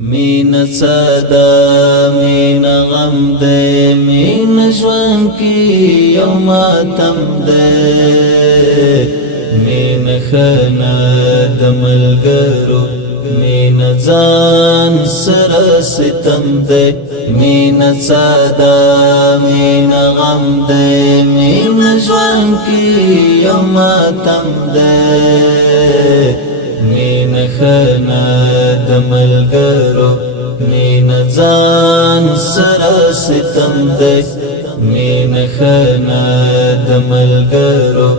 مین صدا مین غم دے مین ژوند کی یو ماتم دے مین خنا د ملګرو مین ځان سره ستم دے مین صدا مین غم دے مین ژوند کی یو ماتم دے مین خنا د ملګرو مین ځان سره ستم دے مین خنا د ملګرو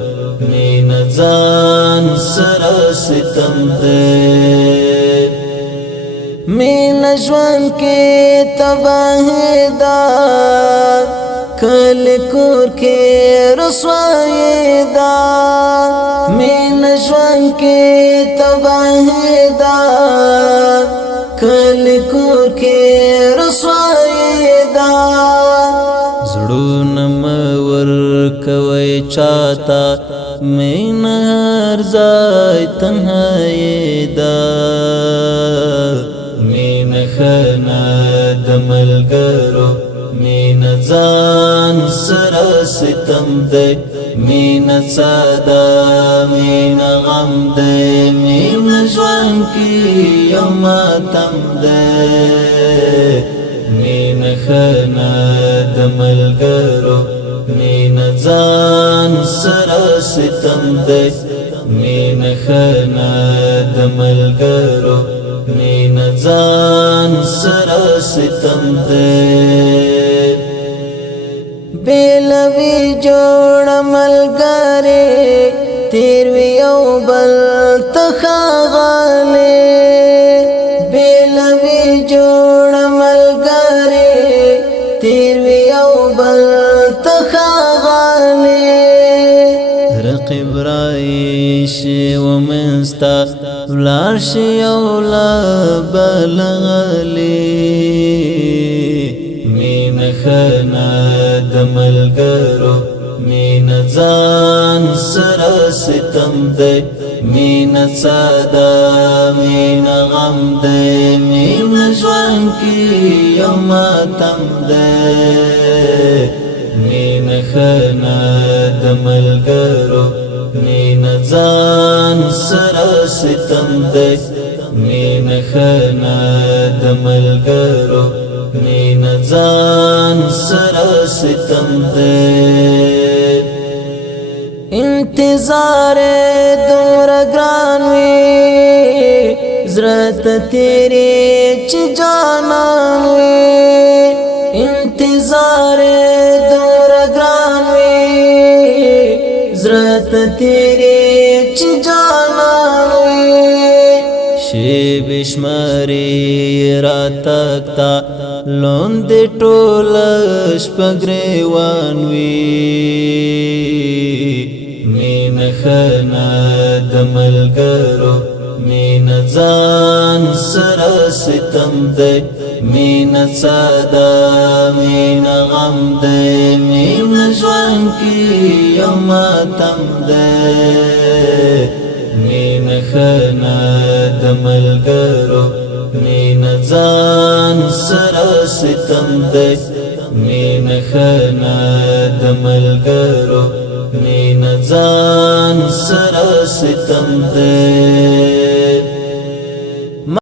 مین ځان سره ستم دے مین ژوند کې تباہی دا کل کور کې رسوائی دا مین ژوند کې تباہی دا کل کور کې رسوائی دا زړونه مور کوي چاته مین هر ځای تنهایی دا مین خنا د ملګرو مین ځان سره ستم دے مین صدا مین غم دے مین ژوند کی یو ماتم دے مین خنا د ملګرو مین ځان سره ستم دے مین خنا د ملګرو مین ځان سره ستم دے بیلوی جوړ ملګری تیر وی او بل تخاغاله بیلوی جوړ ملګری تیر وی او بل تخاغاله رقیب رایش و منستا ولارش او لا بلغلی مین خنا د ملګرو مین ځان سره ستم دے مین صدا مین غم دے مین ژوند کی یو ماتم دے مین خنا د ملګرو مین ځان سره ستم دے مین خنا د ملګرو مین ځان سره ستم دے انتظار دور گران وی زرت تیری چی جانان وی انتظار دور گران وی زرت تیری چی جانان وی شیب شماری را تکتا لوند ټول شپګریوان وی مین خنا د ملګرو مین ځان سره ستم دے مین صدا مین غم دے مین ژوند کی یو ماتم دے مین خنا د ملګرو مین ځان سره ستم دے مین خنا د ملګرو مین ځان سره ستم دے